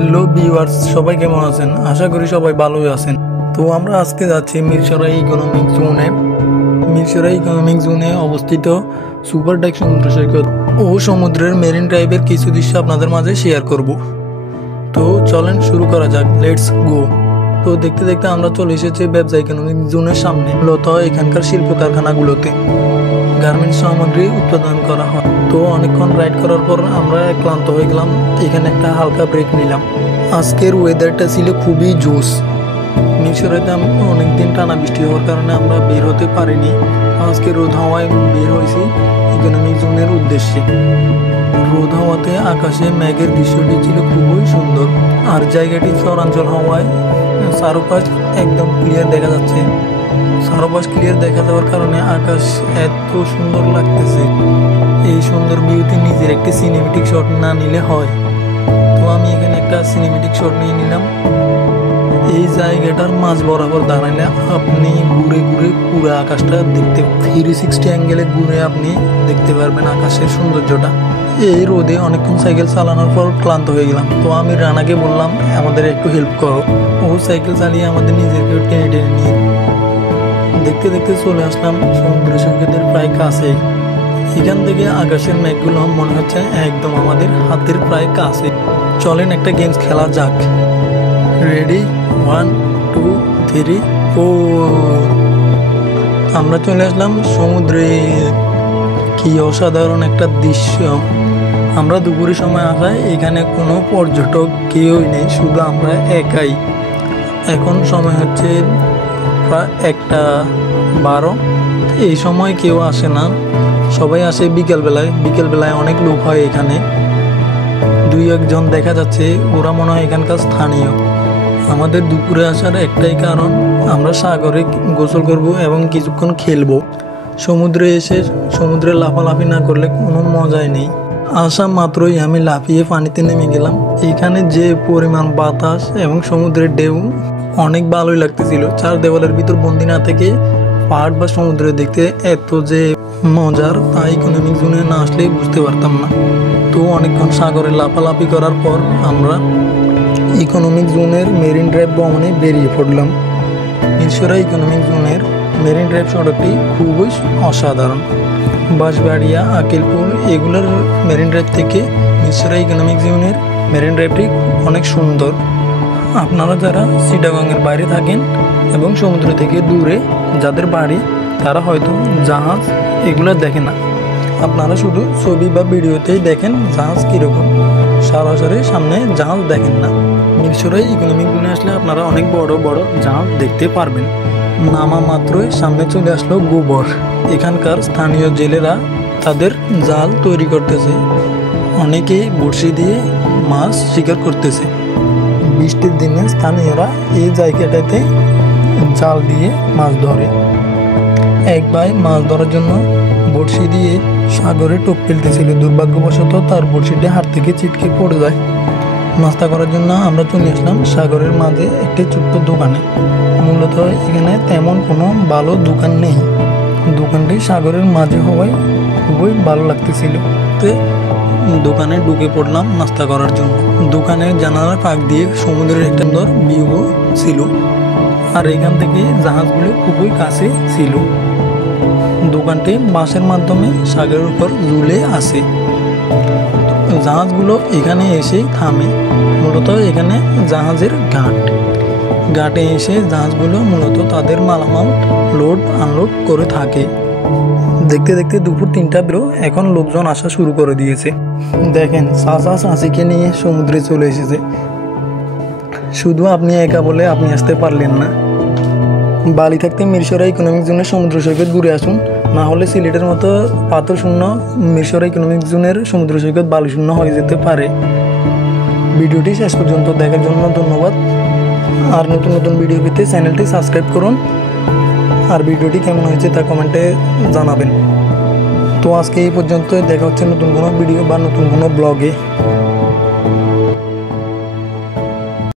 Hello viewers, সবাই কেমন আছেন? আশা করি সবাই ভালোই আছেন। তো আমরা আজকে যাচ্ছি মিরসরাই ইকোনমিক জোনে। মিরসরাই ইকোনমিক জোনে অবস্থিত সুপার ডেক সমুদ্র সৈকত ও সমুদ্রের মেরিন ড্রাইভের কিছু দৃশ্য আপনাদের মাঝে শেয়ার করব। তো চলেন শুরু করা যাক, লেটস গো। তো দেখতে দেখতে আমরা চলে এসেছি ব্যবসা ইকোনমিক জোনের সামনে। মূলত এখানকার শিল্প কারখানাগুলোতে গার্মেন্টস সামগ্রী উৎপাদন করা হয়। তো অনেকক্ষণ রাইড করার পর আমরা ক্লান্ত হয়ে গেলাম, এখানে একটা হালকা ব্রেক নিলাম। আজকের ওয়েদারটা ছিল খুবই জোস। মিরসরাইতে অনেকদিন টানা বৃষ্টি হওয়ার কারণে আমরা বের হতে পারিনি। আজকে রোদ হাওয়ায় বের হয়েছি ইকোনমিক জোনের উদ্দেশ্যে। রোদ হাওয়াতে আকাশে মেঘের দৃশ্যটি ছিল খুবই সুন্দর, আর জায়গাটি চরাঞ্চল হওয়ায় চারপাশ একদম ক্লিয়ার দেখা যাচ্ছে। চারপাশ ক্লিয়ার দেখা যাওয়ার কারণে আকাশ এত সুন্দর লাগতেছে। এই সুন্দর ভিউতে নিজের একটি সিনেমেটিক শট না নিলে হয়। তো আমি এখানে একটা সিনেমেটিক শট নিয়ে নিলাম। এই জায়গাটার মাঝ বরাবর দাঁড়ালে আপনি ঘুরে ঘুরে পুরো আকাশটা দেখতে 360 অ্যাঙ্গেলে ঘুরে আপনি দেখতে পারবেন আকাশের সৌন্দর্যটা। এই রোদে অনেকক্ষণ সাইকেল চালানোর পর ক্লান্ত হয়ে গেলাম। তো আমি রানাকে বললাম আমাদের একটু হেল্প করো। ও সাইকেল চালিয়ে আমাদের নিজেকে টেনে টেনে নিয়ে দেখতে দেখতে চলে আসলাম সমুদ্র সৈকতের প্রায় কাছে। এখান থেকে আকাশের মেঘগুলো মনে হচ্ছে একদম আমাদের হাতের প্রায় কাছে। চলেন একটা গেমস খেলা যাক। রেডি, 1 2 3 4। আমরা চলে আসলাম সমুদ্রে। কি অসাধারণ একটা দৃশ্য। আমরা দুপুরের সময় আসায় এখানে কোনো পর্যটক কেউই নেই, শুধু আমরা একাই। এখন সময় হচ্ছে প্রায় 1:12। এই সময় কেউ আসে না, সবাই আসে বিকেলবেলায়। বিকেলবেলায় অনেক লোক হয় এখানে, 2-1 জন দেখা যাচ্ছে, ওরা মনে হয় এখানকার স্থানীয়। আমাদের দুপুরে আসার একটাই কারণ, আমরা সাগরে গোসল করব এবং কিছুক্ষণ খেলবো। সমুদ্রে এসে সমুদ্রে লাফালাফি না করলে কোনো মজাই নেই। আসা মাত্রই আমি লাফিয়ে পানিতে নেমে গেলাম। এখানে যে পরিমাণ বাতাস এবং সমুদ্রের ঢেউ অনেক ভালোই লাগতেছিল। চার দেওয়ালের ভিতর বন্দি না থেকে পাহাড় বা সমুদ্র দেখতে এত যে মজার, তা ইকোনমিক জোনে না আসলে বুঝতে পারতাম না। তো অনেকক্ষণ সাগরে লাফালাফি করার পর আমরা ইকোনমিক জোনের মেরিন ড্রাইভ ভ্রমণে বেরিয়ে পড়লাম। মিরসরাই ইকোনমিক জোনের মেরিন ড্রাইভ সড়কটি খুবই অসাধারণ। বাঁশবাড়িয়া, আকিলপুর এগুলোর মেরিন ড্রাইভ থেকে মিরসরাই ইকোনমিক জোনের মেরিন ড্রাইভটি অনেক সুন্দর। আপনারা যারা চিটাগংয়ের বাইরে থাকেন এবং সমুদ্র থেকে দূরে যাদের বাড়ি, তারা হয়তো জাহাজ এগুলো দেখে না। আপনারা শুধু ছবি বা ভিডিওতেই দেখেন জাহাজ কীরকম, সরাসরি সামনে জাহাজ দেখেন না। মিরসরাই ইকোনমিক জোনে আসলে আপনারা অনেক বড় বড় জাহাজ দেখতে পারবেন। নামা মাত্রই সামনে চলে আসলো গোবর। এখানকার স্থানীয় জেলেরা তাদের জাল তৈরি করতেছে, অনেকেই বড়শি দিয়ে মাছ শিকার করতেছে। বৃষ্টির দিনে স্থানীয়রা এই জায়গাটাতে জাল দিয়ে মাছ ধরে। এক ভাই মাছ ধরার জন্য বড়শি দিয়ে সাগরে টোপ ফেলতেছিল, দুর্ভাগ্যবশত তার বড়শিটি হাত থেকে ছিটকে পড়ে যায়। নাস্তা করার জন্য আমরা চলে আসলাম সাগরের মাঝে একটি ছোট্ট দোকানে। মূলত এখানে তেমন কোনো ভালো দোকান নেই, দোকানটি সাগরের মাঝে হওয়ায় খুবই ভালো লাগতেছিল। তো দোকানে ঢুকে পড়লাম নাস্তা করার জন্য। দোকানের জানালার ফাঁক দিয়ে সমুদ্রের একটা সুন্দর ভিউ ছিল, আর এখান থেকে জাহাজগুলো খুবই কাছে ছিল। দোকানটি বাঁশের মাধ্যমে সাগরের উপর ঝুলে আছে। জাহাজগুলো এখানে এসে থামে। মূলত এখানে জাহাজের ঘাটে এসে জাহাজগুলো মূলত তাদের মালামাল লোড আনলোড করে থাকে। দেখতে দেখতে দুপুর 3টা বেরো, এখন লোকজন আসা শুরু করে দিয়েছে। দেখেন চাচা চাচিকে নিয়ে সমুদ্রে চলে এসেছে। শুধু আপনি একা বলে আপনি আসতে পারলেন না। বালি থাকতে মিরসরাই ইকোনমিক জোনের সমুদ্র সৈকত ঘুরে আসুন, না হলে সিলেটের মতো পাথর শূন্য মিরসরাই ইকোনমিক জোনের সমুদ্র সৈকত বালি শূন্য হয়ে যেতে পারে। ভিডিওটি শেষ পর্যন্ত দেখার জন্য ধন্যবাদ। আর নতুন নতুন ভিডিও পেতে চ্যানেলটি সাবস্ক্রাইব করুন, আর ভিডিওটি কেমন হয়েছে তা কমেন্টে জানাবেন। তো আজকে এই পর্যন্ত, দেখা হচ্ছে নতুন কোনো ভিডিও বা নতুন কোনো ব্লগে।